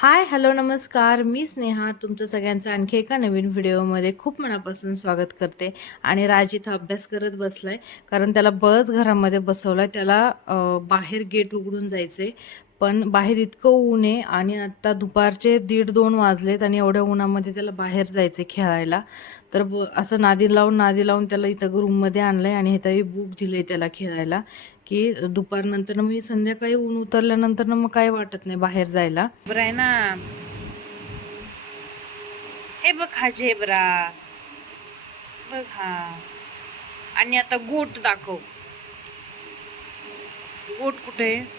Hi hello नमस्कार. मी स्नेहा. तुमचं सगळ्यांचं आणखी एका नवीन व्हिडिओमध्ये खूप मनापासून स्वागत करते. आणि राज इथं अभ्यास करत बसलाय. कारण त्याला बस घरामध्ये बसवलाय. त्याला बाहेर गेट उघडून जायचंय. पण बाहेर इतकं ऊन आहे आणि आता दुपारचे दीड दोन वाजलेत आणि एवढ्या उन्हामध्ये त्याला बाहेर जायचं खेळायला. तर ब असं नादी लावून नादी लावून त्याला इथं रूममध्ये आणलंय आणि इथं बुक दिलंय त्याला खेळायला की दुपारनंतर मी म्हणजे संध्याकाळी ऊन उतरल्यानंतर मग काय वाटत नाही बाहेर जायला. बरं आहे ना. हे बघ हा झेब्रा. बघ हा. आणि आता गोट दाखव. गोट कुठे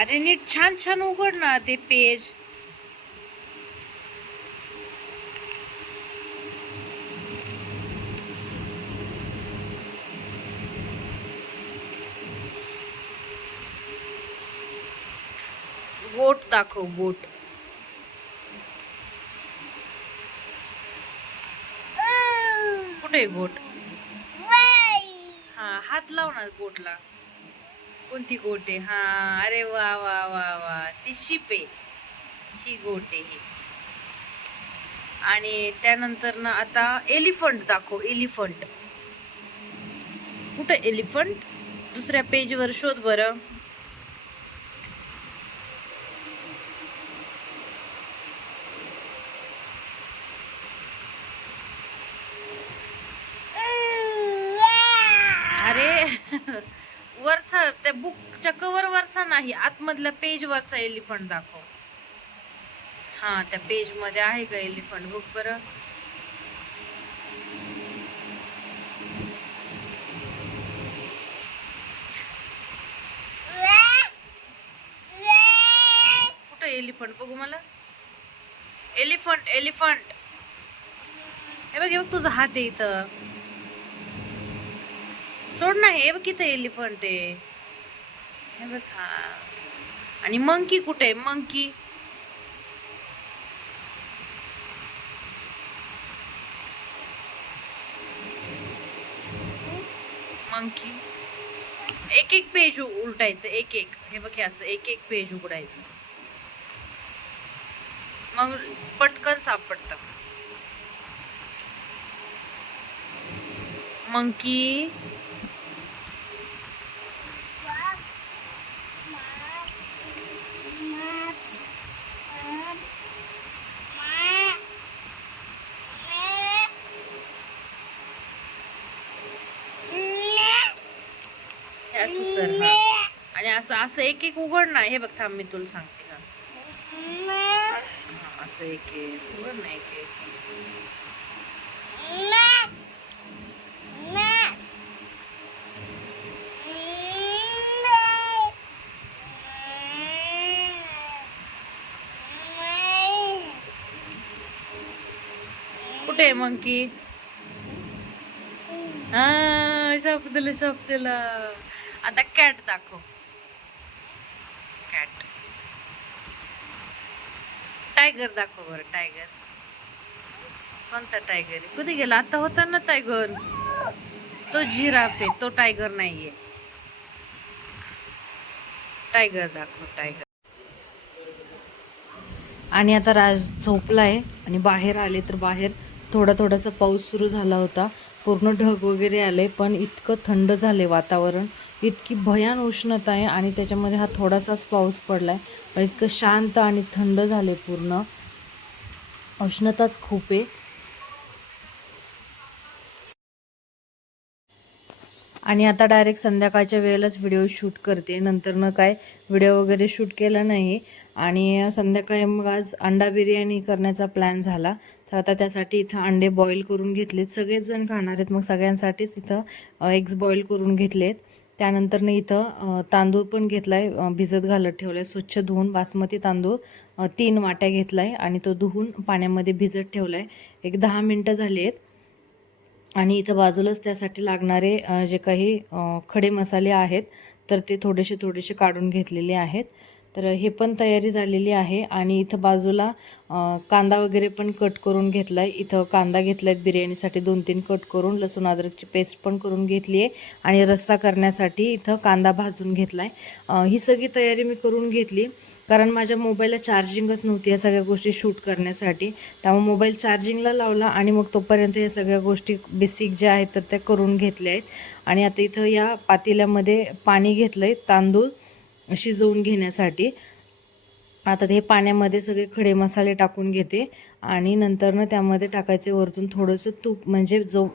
अरे नीट छान छान उघड ना ते पेज. गोट दाखव गोट. कुठे गोट? हा हात लाव ना गोटला. कोणती गोटे हां हा अरे वा वा वा वा. ती शिप आहे. ही गोट आहे ही. आणि त्यानंतर ना आता एलिफंट दाखव एलिफंट. कुठं एलिफंट? दुसऱ्या पेजवर शोध बरं. वरचा त्या बुकच्या कवर वरचा नाही आतमधल्या पेज वरचा एलिफंट दाखव. हा त्या पेजमध्ये आहे का एलिफंट बुक बरं. कुठं एलिफंट बघू मला. एलिफंट एलिफंट हे बघ हे बघ तुझा हात आहे इथं. सोड ना हे बघ इथं एलिफंट आहे हे बघ हा. आणि मंकी कुठे आहे? मंकी मंकी एक एक पेज उलटायचं एक एक हे बघ हे असं एक एक पेज उघडायचं. मग पटकन सापडतं. मंकी हे असं सर हा आणि असं असं एक एक उघड ना. हे बघ थांब मी तुला सांगते का हा, असं एक एक उघड ना एक एक कुठे आहे मंकी? हा शॉप दिलं आता कॅट दाखव. टायगर दाखव बरं टायगर. कोणता टायगर? आहे कुठे गेला? आता होता ना टायगर. तो जिराफ आहे तो टायगर नाहीये. टायगर दाखव टायगर. आणि आता राज झोपलाय आणि बाहेर आले तर बाहेर थोडा थोडासा पाऊस सुरू झाला होता. पूर्ण ढग वगैरे आले पण इतकं थंड झाले वातावरण. इतकी भयान उष्णता आहे आणि त्याच्यामध्ये हा थोडासाच पाऊस पडलाय. पण इतकं शांत आणि थंड झाले पूर्ण. उष्णताच खूप आहे. आणि आता डायरेक्ट संध्याकाळच्या वेळेलाच व्हिडिओ शूट करते. नंतर न काय व्हिडिओ वगैरे शूट केला नाही. आणि संध्याकाळी मग आज अंडा बिर्याणी करण्याचा प्लॅन झाला. तर आता त्यासाठी इथं अंडे बॉईल करून घेतलेत. सगळेच जण खाणार आहेत. मग सगळ्यांसाठीच इथं एग्ज बॉईल करून घेतलेत. त्यानंतर ना इथं तांदूळ पण घेतला आहे भिजत घालत ठेवलाय स्वच्छ धुवून बासमती तांदूळ तीन वाट्या घेतला आहे आणि तो धुवून पाण्यामध्ये भिजत ठेवलाय. एक दहा मिनटं झाली आहेत आणि इथं बाजूलाच त्यासाठी लागणारे जे काही खडे मसाले आहेत तर ते थोडेसे थोडेसे काढून घेतलेले आहेत. तर हे पण तयारी झालेली आहे आणि इथं बाजूला कांदा वगैरे पण कट करून घेतला आहे इथं कांदा घेतला आहे बिर्याणीसाठी दोन तीन कट करून लसूण अद्रकची पेस्ट पण करून घेतली आहे आणि रस्सा करण्यासाठी इथं कांदा भाजून घेतला आहे ही सगळी तयारी मी करून घेतली कारण माझ्या मोबाईलला चार्जिंगच नव्हती या सगळ्या गोष्टी शूट करण्यासाठी. त्यामुळे मोबाईल चार्जिंगला लावला आणि मग तोपर्यंत या सगळ्या गोष्टी बेसिक ज्या आहेत तर त्या करून घेतल्या आहेत. आणि आता इथं या पातेल्यामध्ये पाणी घेतलं आहे तांदूळ. शिजवून घेण्यासाठी आता ते पाण्यामध्ये सगळे खडे मसाले टाकून घेते आणि नंतरनं त्यामध्ये टाकायचे वरतून थोडंसं तूप म्हणजे जो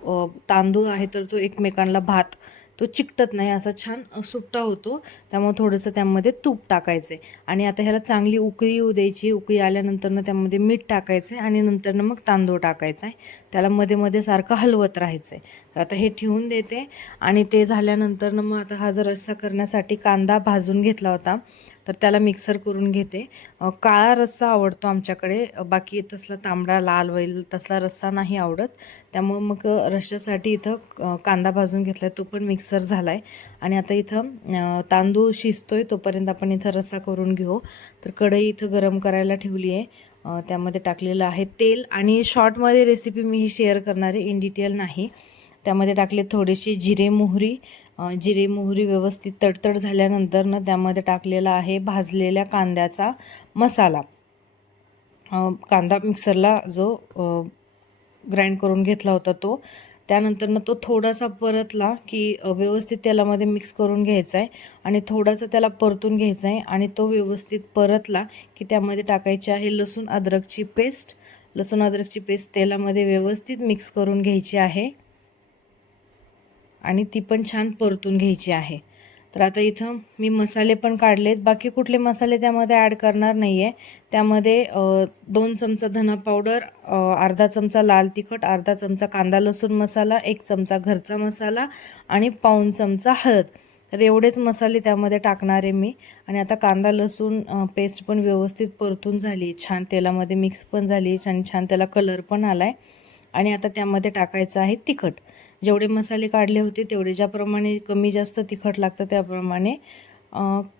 तांदूळ आहे तर तो एकमेकांना भात तो चिकटत नाही असा छान सुट्टा होतो. त्यामुळे थोडंसं त्यामध्ये तूप टाकायचं आहे आणि आता ह्याला चांगली उकळी येऊ द्यायची. उकळी आल्यानंतरनं त्यामध्ये मीठ टाकायचं आहे आणि नंतरनं मग तांदूळ टाकायचा आहे त्याला मध्ये मध्ये सारखं हलवत राहायचं आहे तर आता हे ठेवून देते. आणि ते झाल्यानंतरनं मग आता हा जर रस्सा करण्यासाठी कांदा भाजून घेतला होता. तर त्याला मिक्सर करून घेते. काळा रस्सा आवडतो आमच्याकडे. बाकी तसला तांबडा लाल वैल तसला रस्सा नाही आवडत. त्यामुळं मग रश्श्यासाठी इथं कांदा भाजून घेतला आहे तो पण मिक्सर झाला आहे आणि आता इथं तांदूळ तांदूळ शिजतोय. तोपर्यंत आपण इथं रस्सा करून घेऊ. तर कढई इथं गरम करायला ठेवली आहे. त्यामध्ये टाकलेलं आहे तेल. आणि शॉर्टमध्ये रेसिपी मी ही शेअर करणार आहे. इन डिटेल नाही. त्यामध्ये टाकले थोडेसे जिरे मोहरी जिरे मोहरी व्यवस्थित तडतड झाल्यानंतर ना त्यामध्ये टाकलेला आहे भाजलेल्या कांद्याचा मसाला. कांदा मिक्सरला जो ग्राइंड करून घेतला होता तो. त्यानंतर ना तो थोडासा परतला की व्यवस्थित तेलामध्ये मिक्स करून घ्यायचा आहे आणि थोडासा त्याला परतून घ्यायचा आहे आणि तो व्यवस्थित परतला की त्यामध्ये टाकायची आहे लसूण अद्रकची पेस्ट. लसूण अद्रकची पेस्ट तेलामध्ये व्यवस्थित मिक्स करून घ्यायची आहे. आणि ती पण छान परतून घ्यायची आहे. तर आता इथं मी मसाले पण काढलेत. बाकी कुठले मसाले त्यामध्ये ॲड करणार नाही आहे त्यामध्ये दोन चमचा धना पावडर अर्धा चमचा लाल तिखट अर्धा चमचा कांदा लसूण मसाला एक चमचा घरचा मसाला आणि पाऊण चमचा हळद. तर एवढेच मसाले त्यामध्ये टाकणार आहे मी. आणि आता कांदा लसूण पेस्ट पण व्यवस्थित परतून झाली. छान तेलामध्ये मिक्स पण झाली. छान छान त्याला कलर पण आला आहे आणि आता त्यामध्ये टाकायचं आहे तिखट. जेवढे मसाले काढले होते तेवढे ज्याप्रमाणे कमी जास्त तिखट लागतं त्याप्रमाणे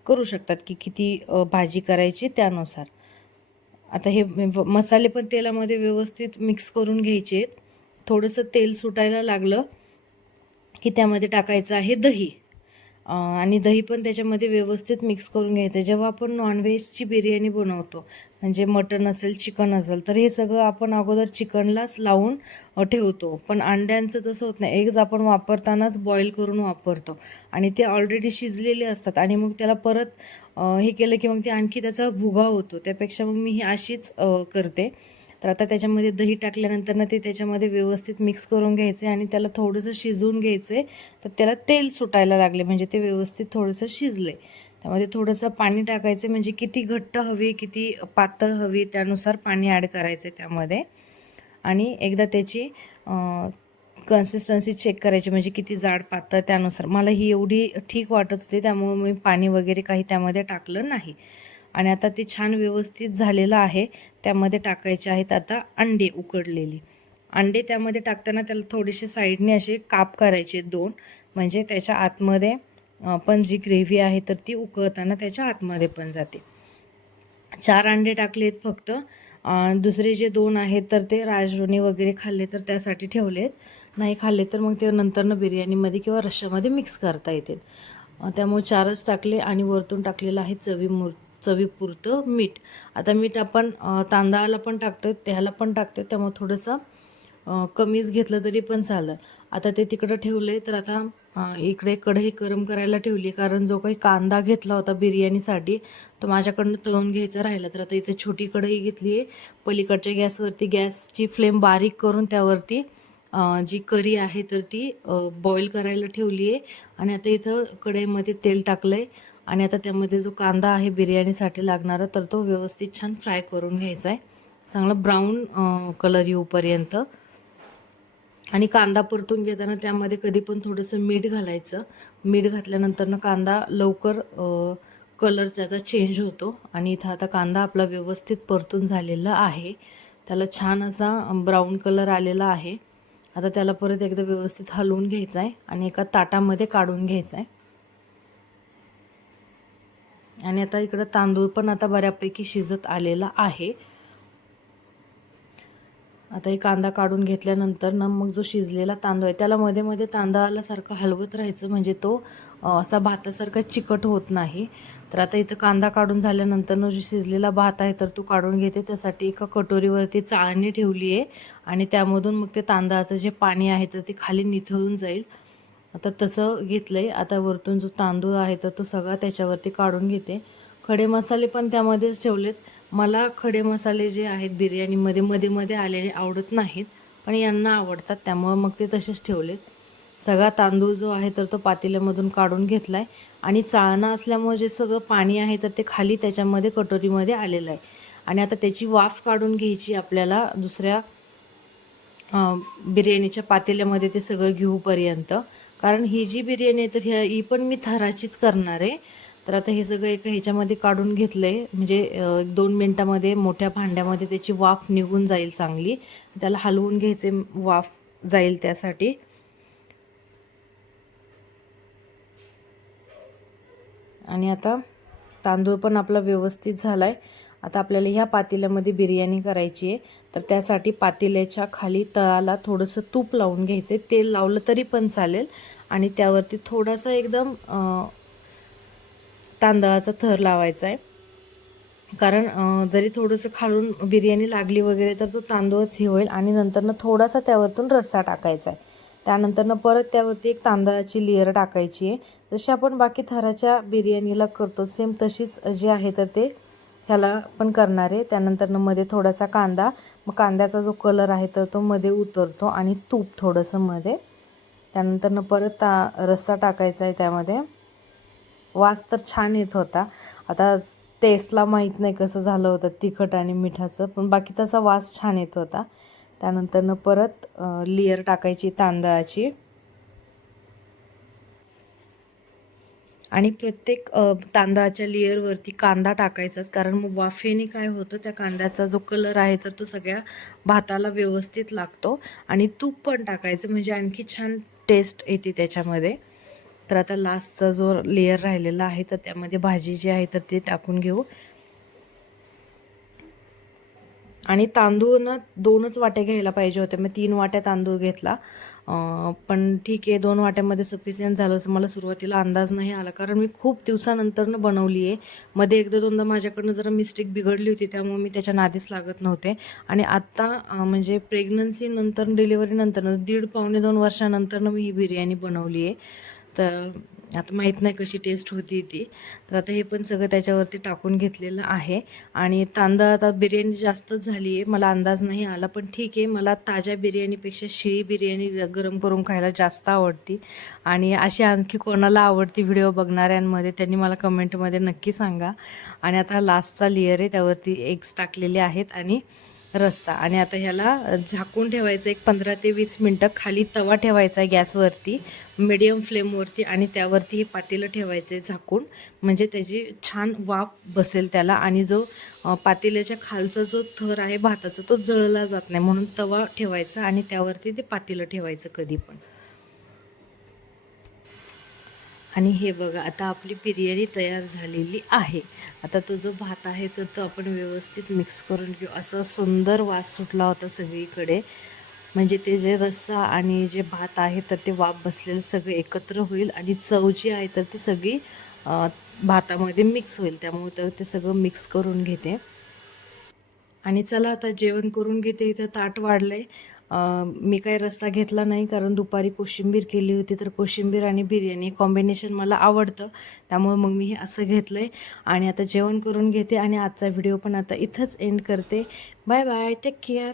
करू शकतात की किती भाजी करायची त्यानुसार. आता हे व- मसाले पण तेलामध्ये व्यवस्थित मिक्स करून घ्यायचे आहेत थोडंसं तेल सुटायला लागलं की त्यामध्ये टाकायचं आहे दही. आणि दही पण त्याच्यामध्ये व्यवस्थित मिक्स करून घ्यायचं. जेव्हा आपण नॉनव्हेजची बिर्याणी बनवतो म्हणजे मटन असेल चिकन असेल तर हे सगळं आपण अगोदर चिकनलाच लावून ठेवतो. पण अंड्यांचं तसं होत नाही. एग्ज आपण वापरतानाच बॉईल करून वापरतो. आणि ते ऑलरेडी शिजलेले असतात. आणि मग त्याला परत हे केलं की मग ते आणखी त्याचा भुगा होतो. त्यापेक्षा मग मी ही अशीच करते. तर आता त्याच्यामध्ये दही टाकल्यानंतर ना ते त्याच्यामध्ये व्यवस्थित मिक्स करून घ्यायचे आणि त्याला थोडंसं शिजवून घ्यायचे. तर त्याला तेल सुटायला लागले म्हणजे ते व्यवस्थित थोडंसं शिजले. त्यामध्ये थोडंसं पाणी टाकायचं म्हणजे किती घट्ट हवी किती पातळ हवी त्यानुसार पाणी ॲड करायचं त्यामध्ये. आणि एकदा त्याची कन्सिस्टन्सी चेक करायची म्हणजे किती जाड पातळ त्यानुसार. मला ही एवढी ठीक वाटत होती त्यामुळे मी पाणी वगैरे काही त्यामध्ये टाकलं नाही. आणि आता ते छान व्यवस्थित झालेलं आहे. त्यामध्ये टाकायचे आहेत आता अंडे उकडलेली. अंडे त्यामध्ये टाकताना त्याला थोडेसे साईडने असे काप करायचे दोन. म्हणजे त्याच्या आतमध्ये पण जी ग्रेव्ही आहे तर ती उकळताना त्याच्या आतमध्ये पण जाते. चार अंडे टाकलेत फक्त. दुसरे जे दोन आहेत तर ते राजवणी वगैरे खाल्ले तर त्यासाठी ठेवलेत. नाही खाल्ले तर मग ते नंतरनं बिर्याणीमध्ये किंवा रश्श्यामध्ये मिक्स करता येतील. त्यामुळे चारच टाकले आणि वरतून टाकलेलं आहे चवी मुर चवीपुरतं मीठ. आता मीठ आपण तांदळाला पण टाकतो त्याला पण टाकतो त्यामुळे थोडंसं कमीच घेतलं तरी पण चालेल. आता ते तिकडं ठेवलं आहे तर आता इकडे कढई गरम करायला ठेवली कारण जो काही कांदा घेतला होता बिर्याणीसाठी तो माझ्याकडनं तळून घ्यायचा राहिला. तर आता इथे छोटी कढई घेतली आहे. पलीकडच्या गॅसवरती गॅसची फ्लेम बारीक करून त्यावरती जी करी आहे तर ती बॉईल करायला ठेवली आहे. आणि आता इथं कढईमध्ये तेल टाकलं आहे आणि आता त्यामध्ये जो कांदा आहे बिर्याणीसाठी लागणारा तर तो व्यवस्थित छान फ्राय करून घ्यायचा आहे. चांगला ब्राऊन कलर येऊपर्यंत. आणि कांदा परतून घेताना त्यामध्ये कधी पण थोडंसं मीठ घालायचं. मीठ घातल्यानंतर कांदा लवकर कलर त्याचा चेंज होतो. आणि इथं आता कांदा आपला व्यवस्थित परतून झालेला आहे. त्याला छान असा ब्राऊन कलर आलेला आहे. आता त्याला परत एकदा व्यवस्थित हलवून घ्यायचा आहे आणि एका ताटामध्ये काढून घ्यायचा आहे. आणि आता इकडं तांदूळ पण आता बऱ्यापैकी शिजत आलेला आहे. आता हे कांदा काढून घेतल्यानंतर ना मग जो शिजलेला तांदूळ आहे त्याला मध्ये मध्ये तांदळाला सारखं हलवत राहायचं म्हणजे तो असा भातासारखा चिकट होत नाही. तर आता इथं कांदा काढून झाल्यानंतर जो शिजलेला भात आहे तर तो काढून घेते. त्यासाठी एका कटोरीवरती चाळणी ठेवली आहे आणि त्यामधून मग ते तांदळाचं जे पाणी आहे तर ते खाली निथळून जाईल. आता तसं घेतलं आहे आता वरतून जो तांदूळ आहे तर तो सगळा त्याच्यावरती काढून घेते. खडे मसाले पण त्यामध्येच ठेवलेत. मला खडे मसाले जे आहेत बिर्याणीमध्ये मध्ये मध्ये आलेले आवडत नाहीत पण यांना आवडतात. त्यामुळं मग ते तसेच ठेवलेत. सगळा तांदूळ जो आहे तर तो पातेल्यामधून काढून घेतला आहे आणि चाळणा असल्यामुळे जे सगळं पाणी आहे तर ते खाली त्याच्यामध्ये कटोरीमध्ये आलेलं आहे. आणि आता त्याची वाफ काढून घ्यायची आपल्याला दुसऱ्या बिर्याणीच्या पातेल्यामध्ये ते सगळं घेऊपर्यंत. कारण ही जी बिर्याणी आहे तर ह्या ही पण मी थराचीच करणार आहे. तर आता हे सगळं एका ह्याच्यामध्ये काढून घेतलं आहे म्हणजे एक दोन मिनटामध्ये मोठ्या भांड्यामध्ये त्याची वाफ निघून जाईल चांगली. त्याला हलवून घ्यायचे वाफ जाईल त्यासाठी. आणि आता तांदूळ पण आपला व्यवस्थित झाला आहे आता आपल्याला ह्या पातेल्यामध्ये बिर्याणी करायची आहे. तर त्यासाठी पातेल्याच्या खाली तळाला थोडंसं तूप लावून घ्यायचं आहे तेल लावलं तरी पण चालेल. आणि त्यावरती थोडासा एकदम तांदळाचा थर लावायचा आहे. कारण जरी थोडंसं खालून बिर्याणी लागली वगैरे तर तो तांदूळच हे होईल. आणि नंतरनं थोडासा त्यावरतून रस्सा टाकायचा आहे. त्यानंतरनं परत त्यावरती एक तांदळाची लेअर टाकायची आहे. जशी आपण बाकी थराच्या बिर्याणीला करतो सेम तशीच जी आहे तर ते ह्याला पण करणार आहे. त्यानंतरनं मध्ये थोडासा कांदा. मग कांद्याचा जो कलर आहे तर तो मध्ये उतरतो आणि तूप थोडंसं मध्ये. त्यानंतरनं परत ता रस्सा टाकायचा आहे त्यामध्ये. वास तर छान येत होता. आता टेस्टला माहीत नाही कसं झालं होतं तिखट आणि मिठाचं पण बाकी तसा वास छान येत होता. त्यानंतरनं परत लेअर टाकायची तांदळाची. आणि प्रत्येक तांदळाच्या लेअरवरती कांदा टाकायचाच कारण मग वाफेने काय होतं त्या कांद्याचा जो कलर आहे तर तो सगळ्या भाताला व्यवस्थित लागतो. आणि तूप पण टाकायचं म्हणजे आणखी छान टेस्ट येते त्याच्यामध्ये. तर आता लास्टचा जो लेअर राहिलेला आहे तर त्यामध्ये भाजी जी आहे तर ते टाकून घेऊ. आणि तांदूळ ना दोनच वाटे घ्यायला पाहिजे होते. मी तीन वाट्या तांदूळ घेतला. पण ठीक आहे दोन वाट्यामध्ये सफिशियंट झालं असं मला सुरुवातीला अंदाज नाही आला. कारण मी खूप दिवसानंतरनं बनवली आहे मध्ये एकदा दोनदा माझ्याकडनं जरा मिस्टेक बिघडली होती त्यामुळे मी त्याच्या नादीच लागत नव्हते. आणि आत्ता म्हणजे प्रेग्नन्सीनंतर डिलिव्हरीनंतर दीड पावणे दोन वर्षानंतरनं मी ही बिर्याणी बनवली आहे तर आता माहीत नाही कशी टेस्ट होती ती. तर आता हे पण सगळं त्याच्यावरती टाकून घेतलेलं आहे. आणि तांदळ आता बिर्याणी जास्तच झाली आहे. मला अंदाज नाही आला पण ठीक आहे. मला ताज्या बिर्याणीपेक्षा शिळी बिर्याणी गरम करून खायला जास्त आवडती. आणि अशी आणखी कोणाला आवडती व्हिडिओ बघणाऱ्यांमध्ये त्यांनी मला कमेंटमध्ये नक्की सांगा. आणि आता लास्टचा लेअर आहे त्यावरती एग्स टाकलेले आहेत. आणि रस्सा. आणि आता ह्याला झाकून ठेवायचं एक पंधरा ते वीस मिनटं. खाली तवा ठेवायचा आहे गॅसवरती मिडियम फ्लेमवरती आणि त्यावरती हे पातेलं ठेवायचं आहे झाकून. म्हणजे त्याची छान वाफ बसेल त्याला आणि जो पातेल्याच्या खालचा जो थर आहे भाताचा तो जळला जात नाही. म्हणून तवा ठेवायचा आणि त्यावरती ते पातेलं ठेवायचं कधी पण. आणि हे बघा आता आपली बिर्याणी तयार झालेली आहे. आता तो जो भात आहे तर तो आपण व्यवस्थित मिक्स करून घेऊ. असा सुंदर वास सुटला होता सगळीकडे. म्हणजे ते जे रस्सा आणि जे भात आहे तर ते वाफ बसलेलं सगळं एकत्र होईल आणि चव जी आहे तर ती सगळी भातामध्ये मिक्स होईल. त्यामुळे तर ते सगळं मिक्स करून घेते. आणि चला आता जेवण करून घेते. इथं ताट वाढलं आहे मी काही रस्सा घेतला नाही कारण दुपारी कोशिंबीर केली होती तर कोशिंबीर आणि बिर्याणी कॉम्बिनेशन मला आवडतं. त्यामुळे मग मी हे असं घेतलं आहे आणि आता जेवण करून घेते आणि आजचा व्हिडिओ पण आता इथंच एंड करते. Bye bye take care